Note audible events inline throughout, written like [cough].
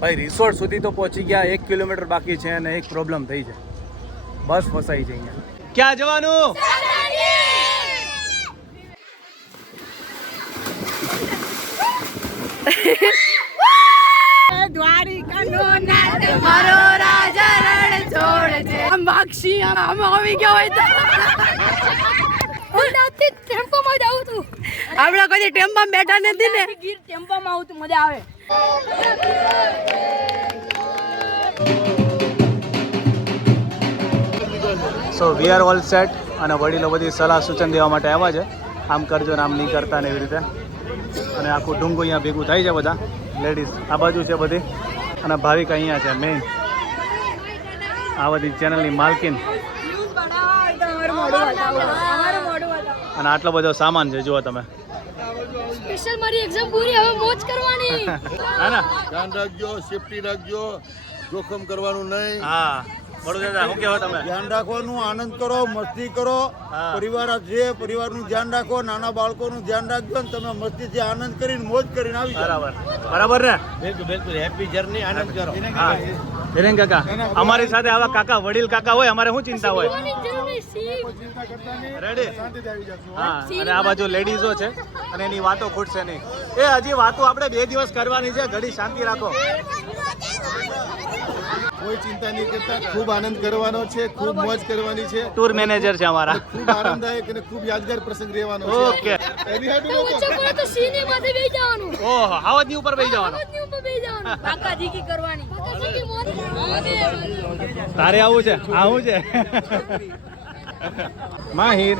ભાઈ રિસોર્ટ સુધી તો પહોંચી ગયા એક કિલોમીટર બાકી છે અને એક પ્રોબ્લેમ થઈ છે. બસ ફસાઈ છે અહીંયા. ક્યાં જવાનું? આપડે રાજા રણ છોડ છે આમ માક્ષી આમ આવી ગયો હોય તો ટેમ્પોમાં જાઉં તું આપણે કોઈ ટેમ્પોમાં બેઠા નથી ને. ગીર ટેમ્પોમાં આવું તું મજા આવે. So we are all set અને વડીલો બધી સલાહ સૂચન દેવા માટે આવ્યા છે. આમ કરજો ને આમ નહીં કરતા ને એવી રીતે. અને આખું ડુંગું અહીંયા ભેગું થાય છે બધા. લેડીઝ આ બાજુ છે બધી. અને ભાવિક અહીંયા છે મેઇન આ બધી ચેનલની માલકીન. અને આટલો બધો સામાન છે જુઓ તમે. સ્પેશિયલ મારી એક્ઝામ પૂરી હવે મોજ કરવાની. [laughs] હા ના. ધ્યાન રાખજો સેફટી રાખજો. જોખમ કરવાનું નહીં. હા. વડોદરા શું કહેવો તમે? ધ્યાન રાખવાનું આનંદ કરો મસ્તી કરો. હા. પરિવારનું પરિવારનું ધ્યાન રાખો નાના બાળકોનું ધ્યાન રાખજો ને તમે મસ્તીથી આનંદ કરીને મોજ કરીને આવી. બરાબર. બરાબર ને? બિલકુલ બિલકુલ. હેપી જર્ની આનંદ કરો. હિરેન કાકા અમારી સાથે આવા કાકા વડીલ કાકા હોય અમારે શું ચિંતા હોય? રેડી હા અને આ બાજુ લેડીઝો છે અને એની વાતો ખૂટશે નહીં. એ હજી વાતો આપણે બે દિવસ કરવાની છે ઘડી શાંતિ રાખો. કોઈ ચિંતા નહીં કરતા. ખૂબ આનંદ કરવાનો છે ખૂબ મોજ કરવાની છે. ટૂર મેનેજર છે અમારા. ખૂબ આનંદદાયક અને ખૂબ યાદગાર પ્રસંગ રહેવાનો ઓકે એની હાટુ લોકો. સિનેમાથી બેસી જવાનું. ઓહો હાવજની ઉપર બેસી જવાનો. ની ઉપર બેસી જવાનું. કાકાજીકી કરવાની. કાકાજીકી મોજ. તારે આવું છે? આવું છે? [laughs] માહિર.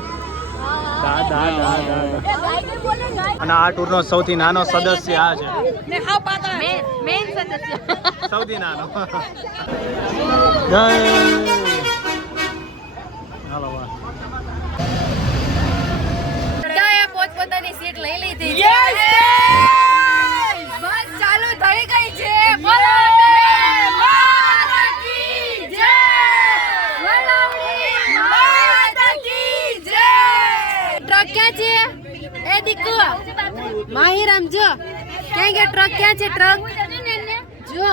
અને આ ટૂરનો સૌથી નાનો સદસ્ય આ છે. સૌથી નાનો [laughs] જય હાલો વાહ. બધાએ પોતપોતાની સીટ લઈ લીધી છે બસ ચાલુ થઈ ગઈ છે બોલો બે માતા કી જય વલાવડી માતા કી જય ટ્રક ક્યાં છે એ દીકુ માહિરામ જો ક્યાં ગયા ટ્રક ક્યાં છે ટ્રક જો.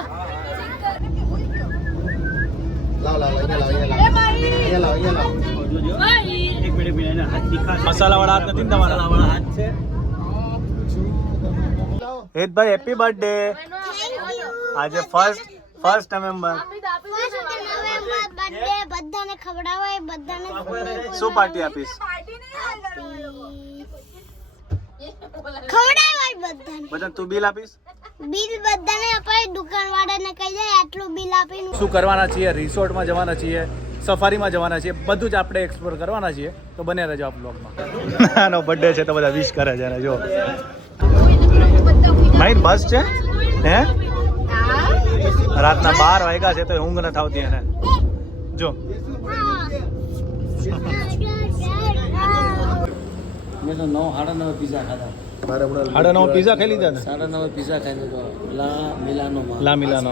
લાવ લાવ અહીંયા લાવ અહીંયા લાવ. અહીંયા લાવ અહીંયા લાવ. મસાલા વાળા હાથ નથી તમારા હેતભાઈ હેપી બર્થડે આજે ફર્સ્ટ ફર્સ્ટ નવેમ્બર બર્થડે બધાને ખવડાવાય બધાને શું પાર્ટી આપીશ? બધાને. તું બિલ આપીશ? બિલ બધાને અપાય દુકાન કહી જાય આટલું બિલ આપીને. શું કરવાના છીએ? રિસોર્ટમાં જવાના છીએ સફારીમાં જવાના છીએ બધું જ આપણે એક્સપ્લોર કરવાના છીએ. તો બને રહેજો આપ બ્લોગમાં આનો બર્થડે છે તો બધા વિશ કરે છે જો. મારી બસ છે? હે? રાતના બાર વાગ્યા છે તો ઊંઘ ન આવતી એને. જો. મેં તો નવ સાડા નવ પીઝા ખાધા. સાડા નવ પીઝા ખાઈ લીધા ને? સાડા નવ પીઝા ખાઈ તો લા મિલાનો લા મિલાનો.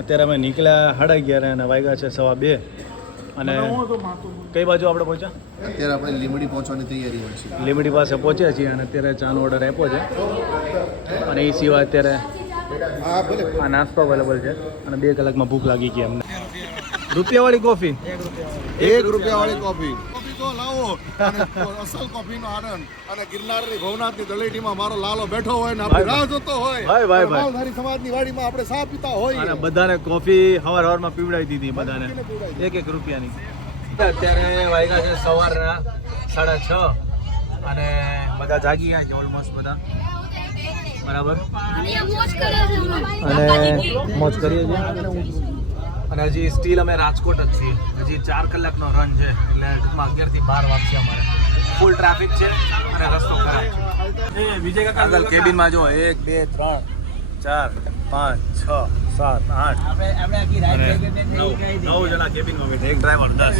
અત્યારે અમે નીકળ્યા સાડા અગિયાર અને વાગ્યા છે સવા બે. અને કઈ બાજુ આપણે પહોંચ્યા? અત્યારે આપણે લીમડી પહોંચવાની તૈયારીમાં છીએ લીમડી પાસે પહોંચ્યા છીએ અને અત્યારે ચાનો ઓર્ડર આપ્યો છે. અને એ સિવાય અત્યારે આ નાસ્તો અવેલેબલ છે. અને બે કલાકમાં ભૂખ લાગી ગઈ અમને. રૂપિયાવાળી કોફી? એક રૂપિયા વાળી કોફી. કોફી તો લાવો. અસલ કોફી કોફીનો આનંદ. અને ગિરનારની ભવનાથની તળેટીમાં મારો લાલો બેઠો હોય ને આપણે રાહ જોતો હોય ભાઈ, ભાઈ, ભાઈ. માલધારી સમાજની વાડીમાં આપણે સા પીતા હોઈએ. અને બધાને કોફી હવાર હવારમાં પીવડાવી દીધી બધાને. એક એક રૂપિયાની. અત્યારે વાગ્યા છે સવારના સાડા છ. અને બધા જાગી ગયા છે ઓલમોસ્ટ બધા. બરાબર? અને મોજ કરીએ છીએ. અને હજી સ્ટીલ અમે રાજકોટ જ છીએ. હજી ચાર કલાકનો રન છે એટલે ટૂંકમાં અગિયારથી બાર વાગશે અમારે. ફૂલ ટ્રાફિક છે અને રસ્તો ખરાબ છે. આગળ કેબિનમાં જો એક બે ત્રણ ચાર પાંચ છ સાત આઠ. આપણે આપણે આખી રાત અને ભેગી ભેગી નવ જણા કેબિનમાં બેઠા એક ડ્રાઈવર દસ.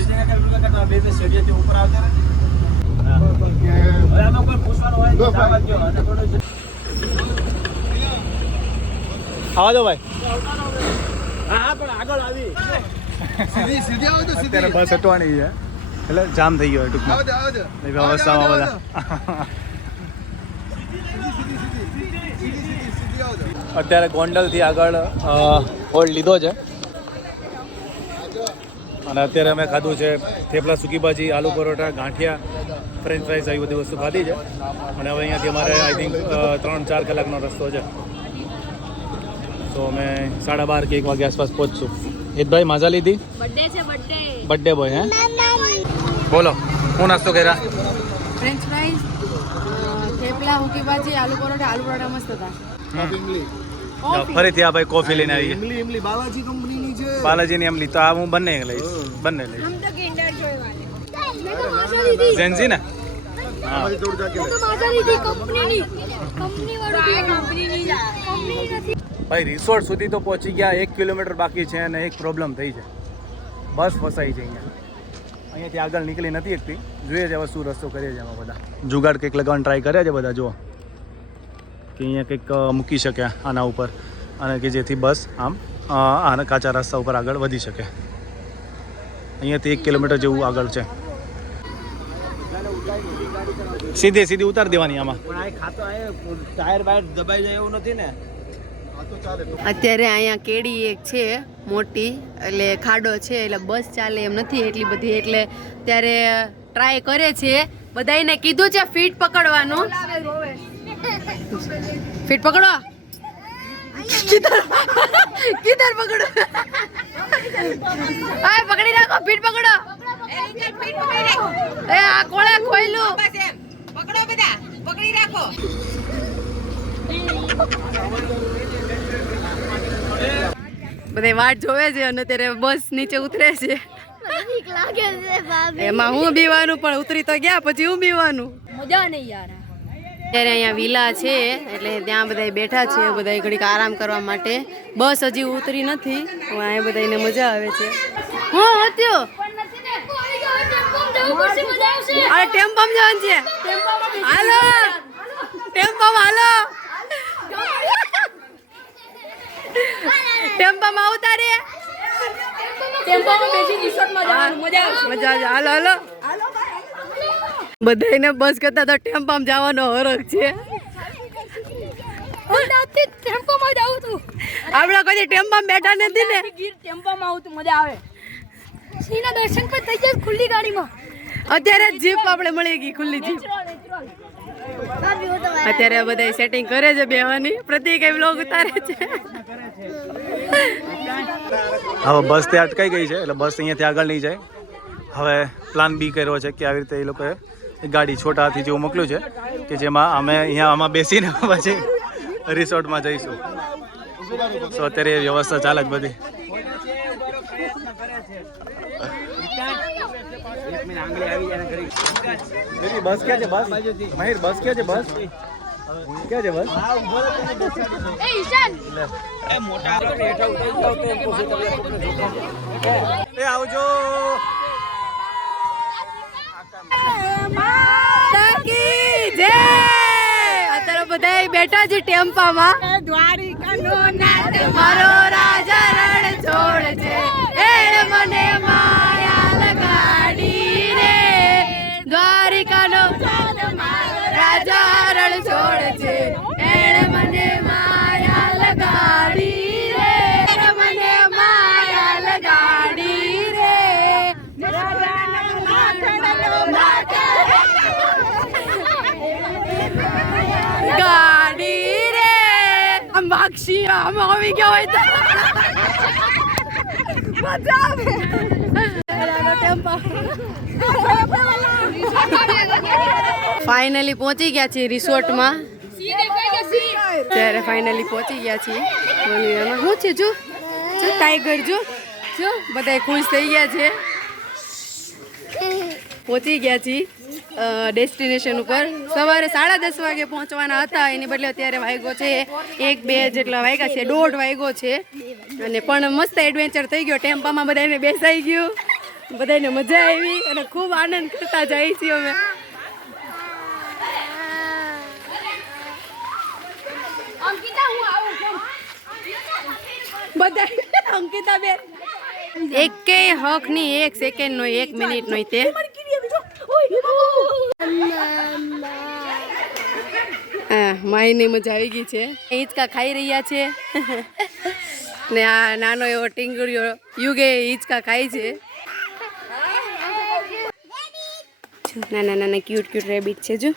આવા દો ભાઈ. હા હા પણ આગળ આવી. સીધી સીધી આવો તો અત્યારે બસ અટવાની છે. એટલે જામ થઈ ગયો હોય ટૂંકમાં. આવો આવો એ વ્યવસ્થામાં બધા. સીધી સીધી સીધી સીધી સીધી અત્યારે ગોંડલથી આગળ હોલ્ડ લીધો છે. અને અત્યારે અમે ખાધું છે થેપલા સૂકી ભાજી આલુ પરોઠા ગાંઠિયા ફ્રેન્ચ ફ્રાઈઝ આવી બધી વસ્તુ ખાધી છે. અને હવે અહીંયાથી અમારે આઈ થિંક ત્રણ ચાર કલાકનો રસ્તો છે. તો અમે સાડા બાર કે એક વાગે આસપાસ પહોંચશું. હિતભાઈ માજા લીધી? બર્થડે બોય હે? બોલો હું નાસ્તો કર્યા? ફ્રેન્ચ ફ્રાઈઝ થેપલા હુકી ભાજી આલુ પરોઠા આલુ પરોઠા મસ્ત હતા. ફરીથી આ ભાઈ કોફી લઈને આવી ઇમલી ઇમલી બાલાજી કંપનીની છે. બાલાજીની એમ લીધો આ હું બંને લઈશ બંને લઈશ. હમ તો તો ને? હા. પછી થોડું જાકે મેં તો માસા લીધી કંપનીની. કંપની વાળું કંપનીની કંપની નથી. ભાઈ રિસોર્ટ સુધી તો પહોંચી ગયા, એક કિલોમીટર બાકી છે અને એક પ્રોબ્લેમ થઈ છે. બસ ફસાઈ છે અહીંયા. અહીંયાથી આગળ નીકળી નથી એકથી જોઈએ છે હવે શું રસ્તો કરીએ છીએ એમાં બધા. જુગાડ કંઈક લગાવવાનો ટ્રાય કરે છે બધા, જુઓ. કે અહીંયા કંઈક મૂકી શકે આના ઉપર. અને કે જેથી બસ આમ આના કાચા રસ્તા ઉપર આગળ વધી શકે. અહીંયાથી એક કિલોમીટર જેવું આગળ છે. સીધે સીધી ઉતારી દેવાની આમાં. પણ આ ખાતો ટાયર બાયર દબાઈ જાય એવું નથી ને? અત્યારે અહીંયા કેડી એક છે, મોટી, એટલે ખાડો છે, એટલે બસ ચાલે એમ નથી એટલી બધી, એટલે ત્યારે ટ્રાય કરે છે. બધાને કીધું છે ફીટ પકડવાનું. ફીટ પકડો. કિધર પકડો. આ પકડી રાખો ફીટ પકડો. એ, આ કોળે ખોઈલું પકડો બધા, પકડી રાખો. બધા વાટ જોવે છે અને ત્યારે બસ નીચે ઉતરે છે. એમાં હું બીવાનું પણ ઉતરી તો ગયા પછી હું બીવાનું? મજા નહીં યાર. ત્યારે અહીંયા વિલા છે એટલે ત્યાં બધા બેઠા છે બધા ઘડીક આરામ કરવા માટે. બસ હજી ઉતરી નથી અહીંયા બધાને મજા આવે છે. હું હત્યો અરે ટેમ્પમ જવાનું છે. હાલો ટેમ્પમ હાલો. ટેમ્પમ આવતા જવાનું. મજા આવશે હાલો હાલો. બધાને બસ કરતા તો ટેમ્પામાં જવાનો હરખ છે. આપણે કોઈ ટેમ્પામાં બેઠા નથી ને. ટેમ્પોમાં આવું તો મજા આવે. સિંહના દર્શન થઈ જાય ખુલ્લી ગાડીમાં. અત્યારે જીપ આપણે મળી ગઈ ખુલ્લી જીપ. અત્યારે બધા સેટિંગ કરે છે બેવાની પ્રતિક એ બ્લોગ ઉતારે છે. હવે બસ ત્યાં અટકાઈ ગઈ છે, એટલે બસ અહીંયાથી આગળ નહીં જાય. હવે પ્લાન બી કર્યો છે કે આવી રીતે એ લોકોએ ગાડી છોટા હાથી જેવું મોકલ્યું છે, કે જેમાં અમે અહીંયા આમાં બેસીને પછી [laughs] રિસોર્ટમાં જઈશું. સો અત્યારે વ્યવસ્થા ચાલે જ બધી. બસ ક્યાં છે? બસ? મહિર બસ ક્યાં છે? બસ? ક્યાં છે બસ? એ આવજો. તાકી જય! અત્યારે બધા બેઠા છે ટેમ્પામાં. મારો રાજા રણ છોડ છે એણે મને માયા આમ આવી ગયો હોય તો મજા આવે ફાઇનલી પહોંચી ગયા છીએ રિસોર્ટમાં. ત્યારે ફાઇનલી પહોંચી ગયા છીએ. એમાં. શું છે જો જો ટાઈગર જો જો બધા ખુશ થઈ ગયા છે? પહોંચી ગયા છીએ. ડેસ્ટિનેશન ઉપર. સવારે સાડા દસ વાગે પહોંચવાના હતા. એની બદલે અત્યારે વાગ્યો છે એક, બે જેટલા વાગ્યા છે. દોઢ વાગ્યો છે. અને પણ મસ્ત એડવેન્ચર થઈ ગયો. ટેમ્પામાં બધાને બેસાઈ ગયું. બધાને મજા આવી અને ખૂબ આનંદ કરતા જાય છીએ અમે. બધા અંકિતા બેન. એકેય હકની એક સેકન્ડ નો એક મિનિટ નો તે. હા માહીની મજા આવી ગઈ છે. હિંચકા ખાઈ રહ્યા છે. ને આ નાનો એવો ટીંગડીયો યુગે હિંચકા ખાય છે. નાના નાના ક્યુટ ક્યુટ રેબિટ છે, જો.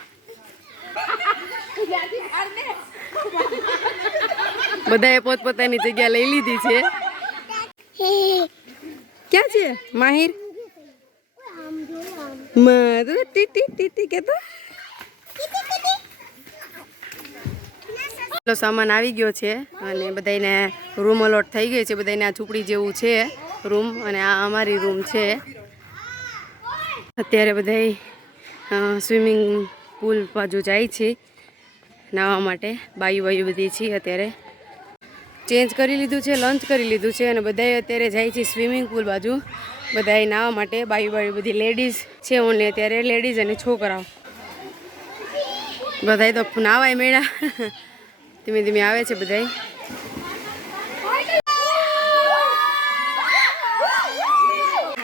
બધાએ પોતપોતાની જગ્યા લઈ લીધી છે. ક્યાં છે, માહિર? માં તો ટી ટી ટી ટી કેતો. એટલો સામાન આવી ગયો છે અને બધાને રૂમ અલોટ થઈ ગઈ છે. બધાને આ ઝૂંપડી જેવું છે રૂમ અને આ અમારી રૂમ છે. અત્યારે બધા સ્વિમિંગ પુલ બાજુ જાય છે. નાહવા માટે બાયુ વાયુ બધી છે અત્યારે. ચેન્જ કરી લીધું છે, લંચ કરી લીધું છે અને બધાએ અત્યારે જાય છે સ્વિમિંગ પુલ બાજુ. બધાએ નાહવા માટે બાયું બાયું બધી લેડીઝ છે ઓનલી અત્યારે. લેડીઝ અને છોકરાઓ. બધાએ તો નાવાય મેળા. [laughs] ધીમે ધીમે આવે છે બધાય.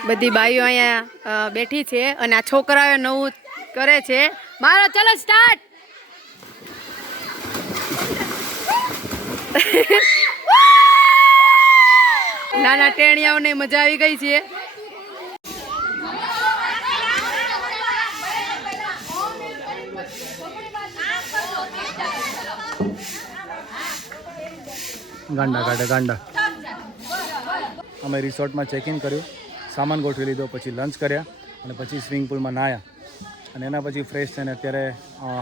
બધી બાઈઓ અહીંયા બેઠી છે અને આ છોકરાઓ નવું કરે છે. મારો ચલો સ્ટાર્ટ [laughs] નાના ટેણિયાઓને મજા આવી ગઈ છે. ગાંડા કાઢે, ગાંડા. અમે રિસોર્ટમાં ચેક ઇન કર્યું, સામાન ગોઠવી લીધો, પછી લંચ કર્યા, અને પછી સ્વિમિંગ પુલમાં નાહ્યા. અને એના પછી ફ્રેશ થઈને અત્યારે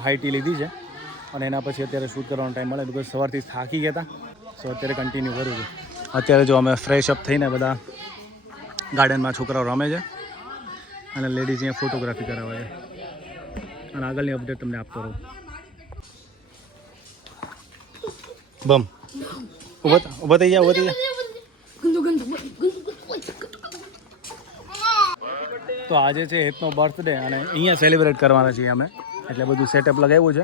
હાઈટી લીધી છે. અને એના પછી અત્યારે શૂટ કરવાનો ટાઈમ મળે બિકોઝ સવારથી થાકી ગયા હતા. સો અત્યારે કન્ટિન્યુ કરું છું. અત્યારે જો અમે ફ્રેશ અપ થઈને બધા ગાર્ડનમાં છોકરાઓ રમે છે. અને લેડીઝ અહીંયા ફોટોગ્રાફી કરાવે છે. અને આગળની અપડેટ તમને આપતો રહું. બમ. થ- ઊભા થઈ જા થઈ જા. તો આજે છે હેતનો બર્થડે અને અહીંયા સેલિબ્રેટ કરવાના છીએ અમે. એટલે બધું સેટઅપ લગાવ્યું છે.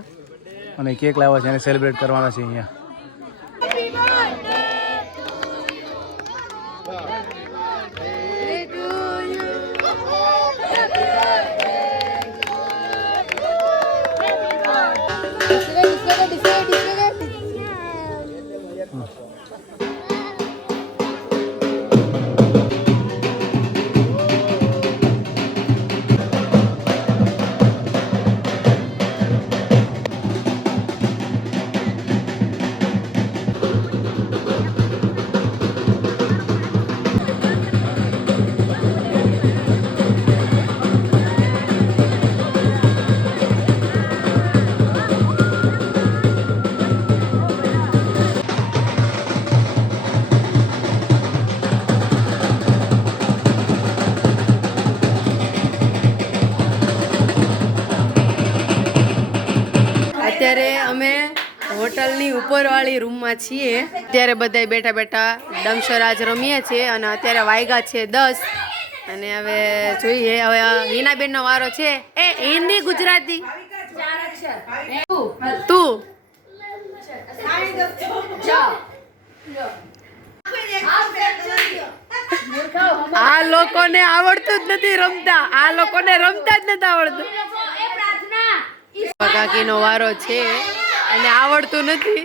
અને કેક લાવ્યા છે એને સેલિબ્રેટ કરવાના છીએ અહીંયા. ઉપરવાળી રૂમમાં છીએ. ત્યારે બધા બેઠા બેઠા ડમશરાજ રમીએ છીએ અને અત્યારે વાયગા છે દસ. અને હવે જોઈએ હવે હિનાબેનનો વારો છે. એ હિન્દી ગુજરાતી. તું? આ લોકોને આવડતું જ નથી રમતા. આ લોકોને રમતા જ નથી આવડતું. કાકીનો વારો છે. અને આવડતું નથી.